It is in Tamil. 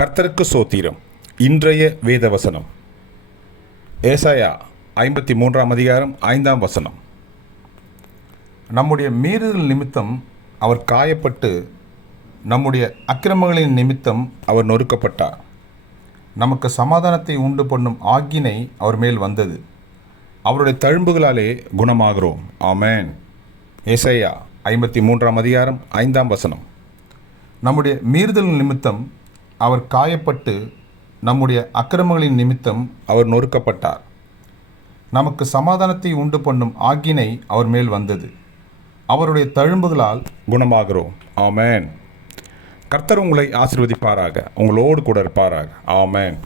கர்த்தருக்கு சோத்திரம். இன்றைய வேத வசனம் ஏசாயா ஐம்பத்தி மூன்றாம் அதிகாரம் ஐந்தாம் வசனம். நம்முடைய மீறுதல் நிமித்தம் அவர் காயப்பட்டு நம்முடைய அக்கிரமங்களின் நிமித்தம் அவர் நொறுக்கப்பட்டார். நமக்கு சமாதானத்தை உண்டு பண்ணும் ஆக்கினை அவர் மேல் வந்தது. அவருடைய தழும்புகளாலே குணமாகிறோம். ஆமேன். ஏசையா ஐம்பத்தி மூன்றாம் அதிகாரம் ஐந்தாம் வசனம். நம்முடைய மீறுதல் நிமித்தம் அவர் காயப்பட்டு நம்முடைய அக்கிரமங்களின் நிமித்தம் அவர் நொறுக்கப்பட்டார். நமக்கு சமாதானத்தை உண்டு பண்ணும் ஆக்கினை அவர் மேல் வந்தது. அவருடைய தழும்புகளால் குணமாகிறோம். ஆமேன். கர்த்தர் உங்களை ஆசீர்வதிப்பாராக. உங்களோடு கூட இருப்பாராக. ஆமேன்.